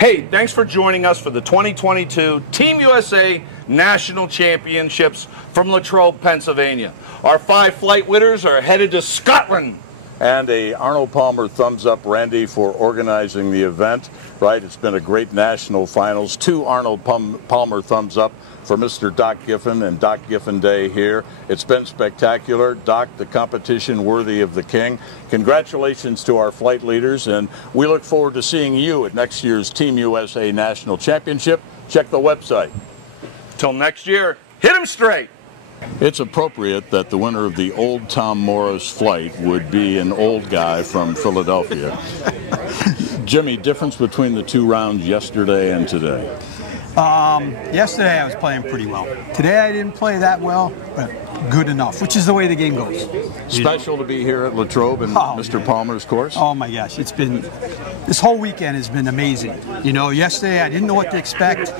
Hey, thanks for joining us for the 2022 Team USA National Championships from Latrobe, Pennsylvania. Our 5 flight winners are headed to Scotland. And a Arnold Palmer thumbs up, Randy, for organizing the event. Right, it's been a great national finals. 2 Arnold Palmer thumbs up for Mr. Doc Giffin and Doc Giffin Day here. It's been spectacular. Doc, the competition worthy of the king. Congratulations to our flight leaders, and we look forward to seeing you at next year's Team USA National Championship. Check the website. Till next year, hit 'em straight. It's appropriate that the winner of the Old Tom Morris flight would be an old guy from Philadelphia. Jimmy, difference between the 2 rounds yesterday and today? Yesterday I was playing pretty well. Today I didn't play that well, but good enough, which is the way the game goes. Special to be here at Latrobe and Mr. Palmer's course? Oh my gosh, this whole weekend has been amazing. You know, yesterday I didn't know what to expect.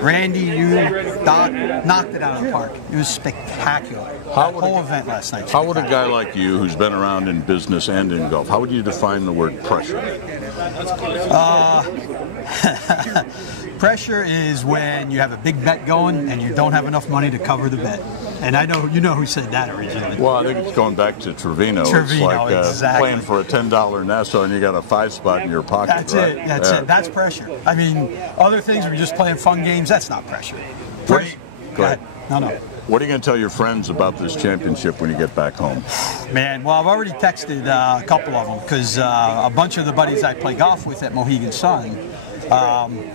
Randy, you, Doc, knocked it out of the park. It was spectacular. That whole event last night. How would a guy like you, who's been around in business and in golf, how would you define the word pressure? Pressure is when you have a big bet going and you don't have enough money to cover the bet. And I know you know who said that originally. Well, I think it's going back to Trevino. It's like exactly. Playing for a $10 Nassau and you got a 5 spot in your pocket. That's right? it. That's it. That's pressure. I mean, other things were just playing fun games. That's not pressure. Go ahead. No. What are you going to tell your friends about this championship when you get back home? Man, well, I've already texted a couple of them because a bunch of the buddies I play golf with at Mohegan Sun,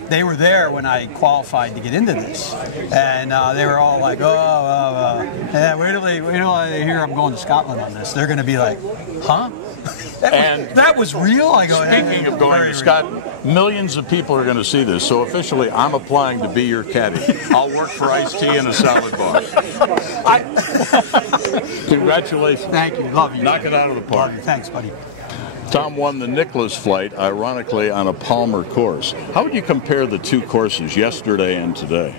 they were there when I qualified to get into this, and they were all like, yeah, wait till they hear I'm going to Scotland on this. They're going to be like, huh? That was real? I go, speaking of going to Scotland, millions of people are going to see this, so officially I'm applying to be your caddy. I'll work for iced tea and a salad bar. Congratulations. Thank you. Love you. Knock it out of the park. Love you. Thanks, buddy. Tom won the Nicholas flight, ironically, on a Palmer course. How would you compare the 2 courses, yesterday and today?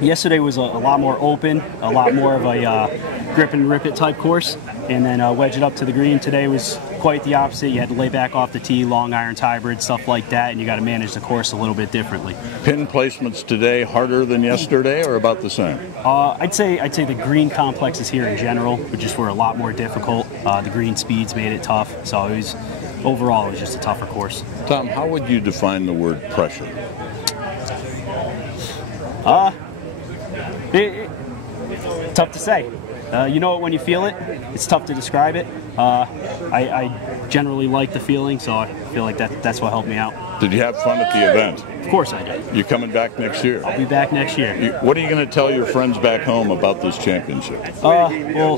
Yesterday was a lot more open, a lot more of a grip and rip it type course, and then wedge it up to the green. Today was quite the opposite. You had to lay back off the tee, long irons, hybrid, stuff like that, and you got to manage the course a little bit differently. Pin placements today harder than yesterday, or about the same? I'd say the green complexes here in general just were a lot more difficult. The green speeds made it tough, so overall it was just a tougher course. Tom, how would you define the word pressure? Tough to say. You know it when you feel it. It's tough to describe it. I generally like the feeling, so I feel like that's what helped me out. Did you have fun at the event? Of course I did. You coming back next year? I'll be back next year. What are you going to tell your friends back home about this championship? Well,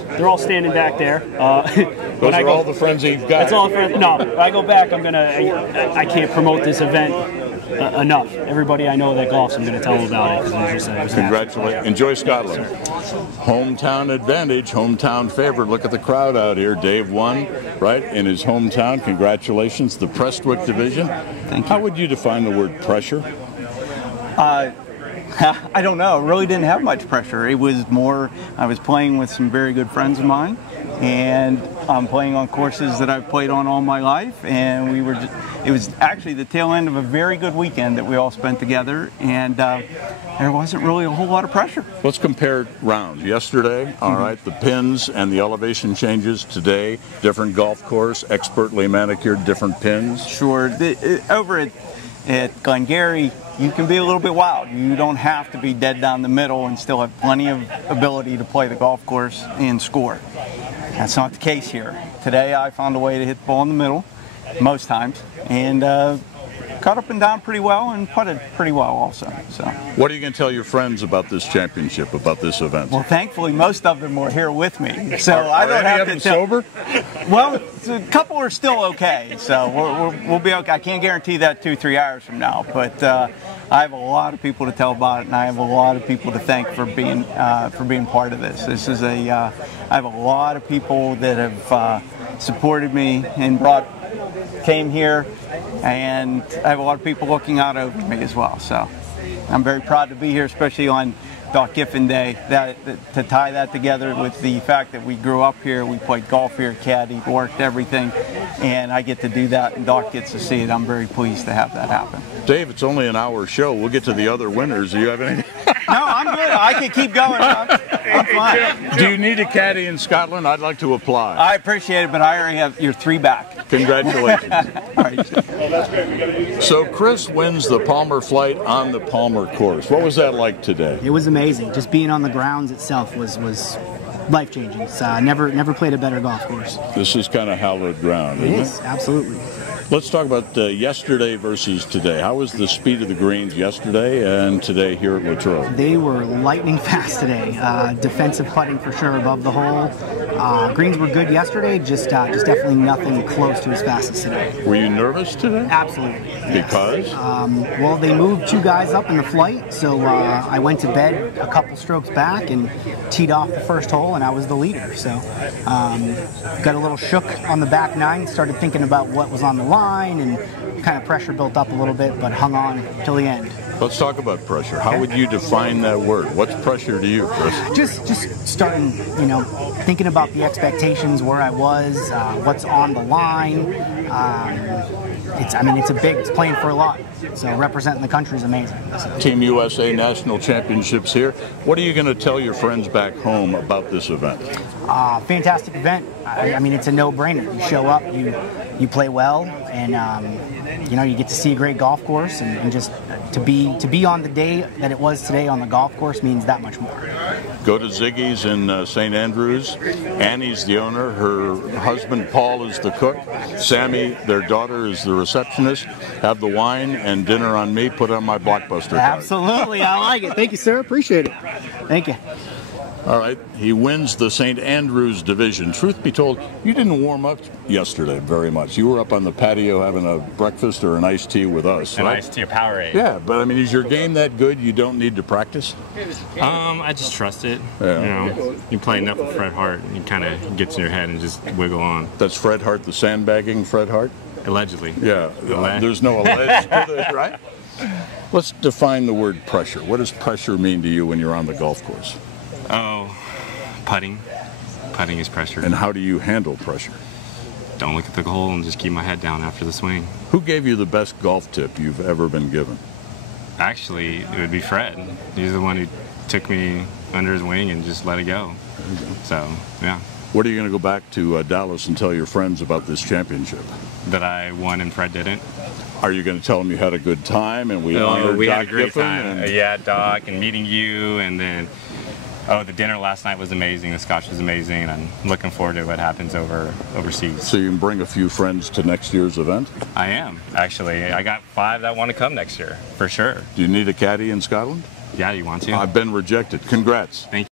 they're all standing back there. Those are all the friends you've got? That's all friends. No, when I go back, I can't promote this event enough. Everybody I know that golfs, I'm going to tell them about it. Congratulations. Enjoy Scotland. Hometown advantage, hometown favorite. Look at the crowd out here. Dave won, right, in his hometown. Congratulations. The Prestwick division. Thank you. How would you define the word pressure? I don't know. It really didn't have much pressure. It was more, I was playing with some very good friends of mine, and I'm playing on courses that I've played on all my life, and it was actually the tail end of a very good weekend that we all spent together, and there wasn't really a whole lot of pressure. Let's compare rounds. Yesterday, all right, the pins and the elevation changes. Today, different golf course, expertly manicured, different pins. Sure. Over at Glengarry, you can be a little bit wild. You don't have to be dead down the middle and still have plenty of ability to play the golf course and score. That's not the case here. Today I found a way to hit the ball in the middle most times, and cut up and down pretty well and putted pretty well also. So, what are you going to tell your friends about this championship, about this event? Well, thankfully most of them were here with me, so I don't have to tell. Sober? Well, a couple are still okay, so we'll be okay. I can't guarantee that 2-3 hours from now, but I have a lot of people to tell about it, and I have a lot of people to thank for being part of this. This is I have a lot of people that have supported me and came here, and I have a lot of people looking out over me as well. So I'm very proud to be here, especially on Doc Giffin Day, to tie that together with the fact that we grew up here, we played golf here, caddied, worked everything, and I get to do that, and Doc gets to see it. I'm very pleased to have that happen. Dave, it's only an hour show. We'll get to the other winners. Do you have anything? No, I'm good. I can keep going. I'm fine. Do you need a caddy in Scotland? I'd like to apply. I appreciate it, but I already have your 3 back. Congratulations. All right. So Chris wins the Palmer Flight on the Palmer course. What was that like today? It was amazing. Just being on the grounds itself was life-changing. It's never played a better golf course. This is kind of hallowed ground, It isn't is, absolutely. Let's talk about yesterday versus today. How was the speed of the greens yesterday and today here at Latrobe? They were lightning fast today. Defensive putting for sure above the hole. Greens were good yesterday, just definitely nothing close to as fast as today. Were you nervous today? Absolutely. Yes. Because? Well, they moved 2 guys up in the flight, so I went to bed a couple strokes back and teed off the first hole, and I was the leader. So got a little shook on the back 9, started thinking about what was on the line, and kind of pressure built up a little bit, but hung on till the end. Let's talk about pressure. How would you define that word? What's pressure to you, Chris? Just starting, thinking about the expectations, where I was, what's on the line. It's playing for a lot. So representing the country is amazing. Team USA National Championships here. What are you going to tell your friends back home about this event? Fantastic event. It's a no-brainer. You show up, you play well, and you get to see a great golf course, and just to be on the day that it was today on the golf course means that much more. Go to Ziggy's in St. Andrews. Annie's the owner. Her husband Paul is the cook. Sammy, their daughter, is the receptionist. Have the wine and dinner on me. Put on my Blockbuster card. Absolutely, I like it. Thank you, sir. Appreciate it. Thank you. All right, he wins the St. Andrews division. Truth be told, you didn't warm up yesterday very much. You were up on the patio having a breakfast or an iced tea with us. An right? iced tea, a Powerade. Yeah, but is your game that good you don't need to practice? I just trust it. Yeah. You play enough with Fred Hart, and it kind of gets in your head and just wiggle on. That's Fred Hart, the sandbagging Fred Hart? Allegedly. Yeah, there's no alleged to it, right? Let's define the word pressure. What does pressure mean to you when you're on the golf course? Oh, putting. Putting is pressure. And how do you handle pressure? Don't look at the hole and just keep my head down after the swing. Who gave you the best golf tip you've ever been given? Actually, it would be Fred. He's the one who took me under his wing and just let it go. So, yeah. What are you going to go back to Dallas and tell your friends about this championship? That I won and Fred didn't. Are you going to tell them you had a good time and we honored we Doc had a great Giffin? time. Yeah, Doc, and meeting you, and then the dinner last night was amazing. The scotch was amazing, and I'm looking forward to what happens overseas. So you can bring a few friends to next year's event? I am, actually. I got 5 that want to come next year, for sure. Do you need a caddy in Scotland? Yeah, you want to? I've been rejected. Congrats. Thank you.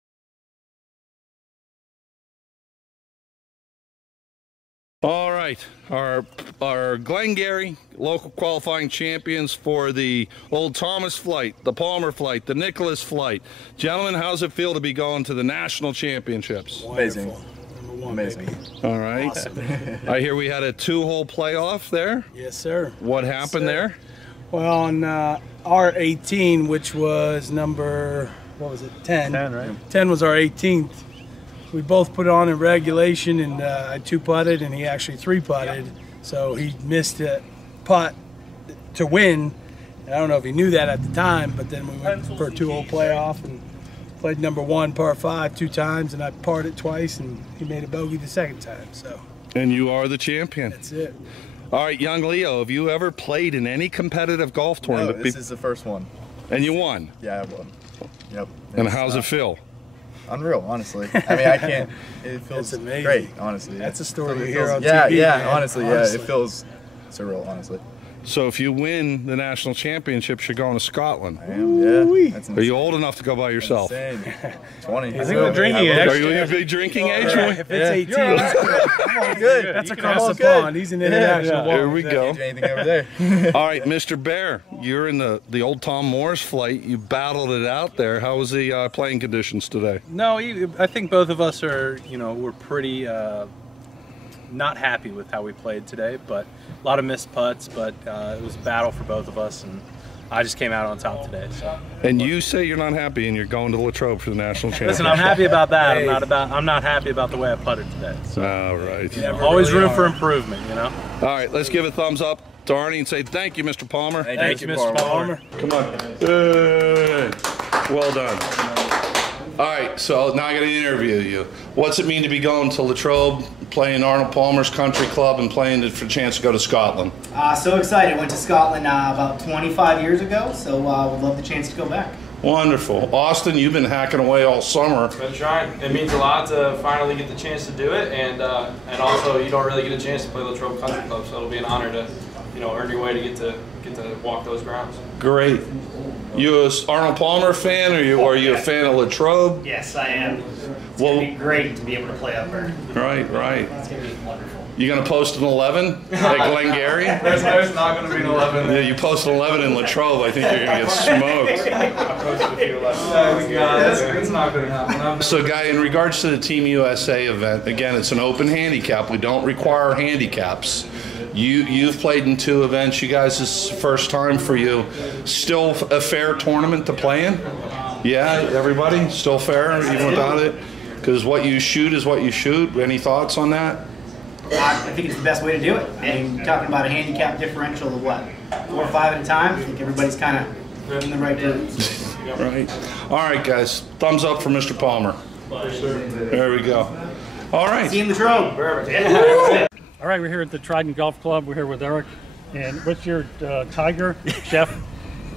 All right, our Glengarry local qualifying champions for the Old Thomas Flight, the Palmer Flight, the Nicholas Flight. Gentlemen, how's it feel to be going to the national championships? Amazing. Amazing. All right. Awesome. I hear we had a 2-hole playoff there. Yes, sir. What happened there? Well, on our 18, which was number, 10? 10, right? 10 was our 18th. We both put it on in regulation, and I 2-putted, and he actually 3-putted. So he missed a putt to win. And I don't know if he knew that at the time, but then we went for a 2-hole playoff and played number 1 par 5 2 times, and I parred it twice, and he made a bogey the second time. So. And you are the champion. That's it. All right, young Leo, have you ever played in any competitive golf tournament? No, this is the first one. And you won? Yeah, I won. Yep. And how's it feel? Unreal, honestly. I can't. It feels amazing. Great, honestly. That's a story you It hear feels- on yeah, TV. Yeah, man. honestly, it feels surreal, honestly. So if you win the national championships, you're going to Scotland. I am, yeah. That's Are you old enough to go by yourself? insane. 20. I think we're drinking it. Are you in a big drinking age? If it's 18, I'm good. that's across the pond. He's an international ball. Here we go. Can't do anything over there. All right, Mr. Bear, you're in the old Tom Moore's Flight. You battled it out there. How was the playing conditions today? No, I think both of us are, we're pretty not happy with how we played today, but a lot of missed putts, but it was a battle for both of us, and I just came out on top today. So. And you say you're not happy and you're going to Latrobe for the national championship. Listen, I'm happy about that. I'm not happy about the way I putted today. So. All right. Always room for improvement, you know. All right, let's give a thumbs up to Arnie and say thank you, Mr. Palmer. Thank you, Mr. Palmer. Come on. Hey. Well done. All right, so now I got to interview you. What's it mean to be going to Latrobe, playing Arnold Palmer's country club, and playing for a chance to go to Scotland? So excited. Went to Scotland about 25 years ago, so would love the chance to go back. Wonderful. Austin, you've been hacking away all summer. Been trying. It means a lot to finally get the chance to do it, and also you don't really get a chance to play Latrobe Country Club, so it'll be an honor to, earn your way to get to walk those grounds. Great. You a Arnold Palmer fan, or are you a fan of Latrobe? Yes, I am. It's going to be great to be able to play up there. Right. It's going to be wonderful. You going to post an 11 at Glengarry? There's not going to be an 11. Yeah, you post an 11 in Latrobe, I think you're going to get smoked. I posted a few 11s. It's not going to happen. So, Guy, in regards to the Team USA event, again, it's an open handicap. We don't require handicaps. You've played in 2 events. You guys, this is the first time for you. Still a fair tournament to play in? Yeah, everybody? Still fair, even without it? Because what you shoot is what you shoot. Any thoughts on that? I think it's the best way to do it. And talking about a handicap differential of what, 4 or 5 at a time, I think everybody's kind of in the right group. Right. All right, guys. Thumbs up for Mr. Palmer. There we go. All right. See you in the Latrobe. All right, we're here at the Trident Golf Club. We're here with Eric. And what's your Tiger, Chef?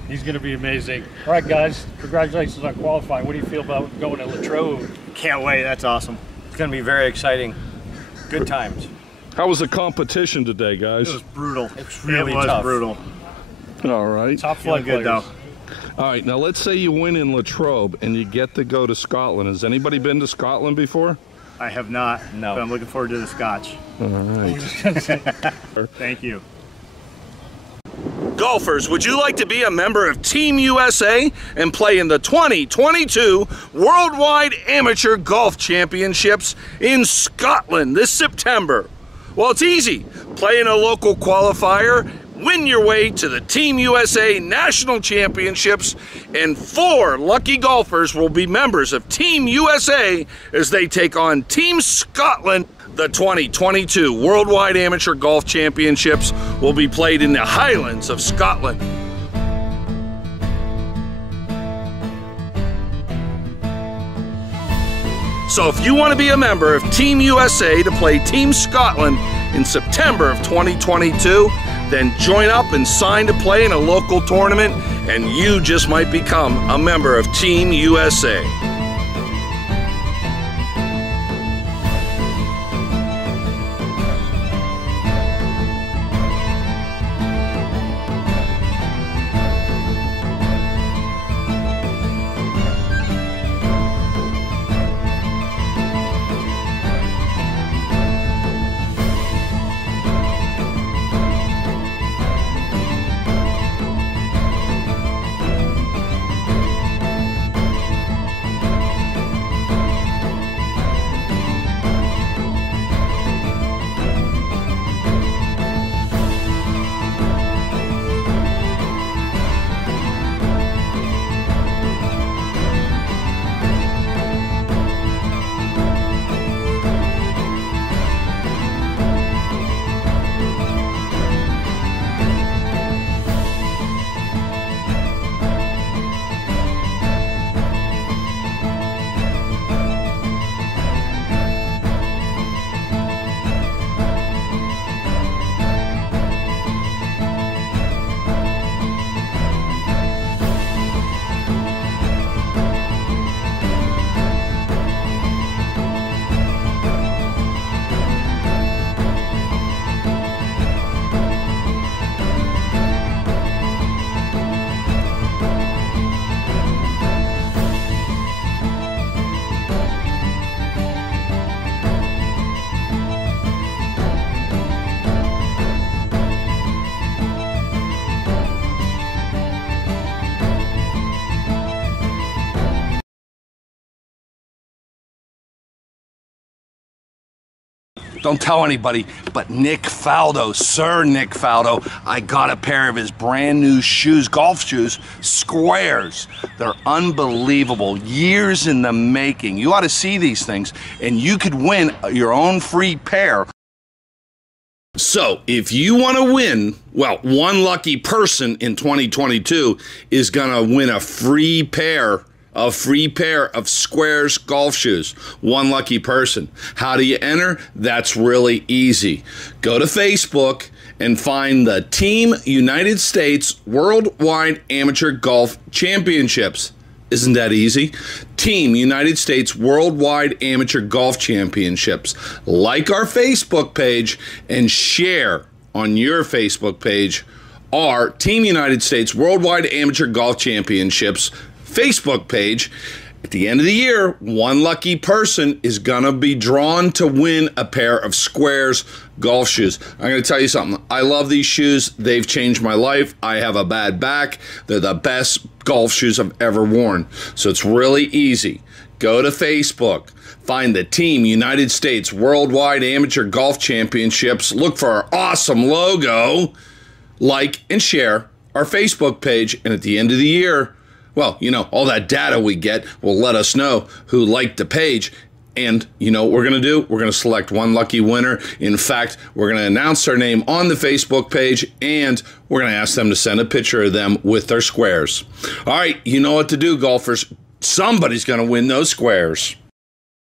He's going to be amazing. All right, guys. Congratulations on qualifying. What do you feel about going to Latrobe? Can't wait. That's awesome. It's going to be very exciting. Good times. How was the competition today, guys? It was brutal. It was really tough. Brutal. All right. Top flight good though. All right, now let's say you win in Latrobe and you get to go to Scotland. Has anybody been to Scotland before? I have not. No. But I'm looking forward to the Scotch. All right. Thank you. Golfers, would you like to be a member of Team USA and play in the 2022 Worldwide Amateur Golf Championships in Scotland this September? Well, it's easy. Play in a local qualifier, win your way to the Team USA National Championships, and 4 lucky golfers will be members of Team USA as they take on Team Scotland. The 2022 Worldwide Amateur Golf Championships will be played in the Highlands of Scotland. So if you want to be a member of Team USA to play Team Scotland in September of 2022, then join up and sign to play in a local tournament, and you just might become a member of Team USA. don't tell anybody, but Nick Faldo, Sir Nick Faldo, I got a pair of his brand new shoes, golf shoes, squares. They're unbelievable, years in the making. You ought to see these things, and you could win your own free pair. So, if you want to win, well, one lucky person in 2022 is going to win a free pair of Squares golf shoes. One lucky person. How do you enter? That's really easy. Go to Facebook and find the Team United States Worldwide Amateur Golf Championships. Isn't that easy? Team United States Worldwide Amateur Golf Championships. Like our Facebook page and share on your Facebook page our Team United States Worldwide Amateur Golf Championships Facebook page. At the end of the year, one lucky person is going to be drawn to win a pair of Squares golf shoes. I'm going to tell you something. I love these shoes. They've changed my life. I have a bad back. They're the best golf shoes I've ever worn. So it's really easy. Go to Facebook. Find the Team United States Worldwide Amateur Golf Championships. Look for our awesome logo. Like and share our Facebook page. And at the end of the year, well, you know, all that data we get will let us know who liked the page. And you know what we're going to do? We're going to select one lucky winner. In fact, we're going to announce their name on the Facebook page, and we're going to ask them to send a picture of them with their squares. All right, you know what to do, golfers. Somebody's going to win those squares.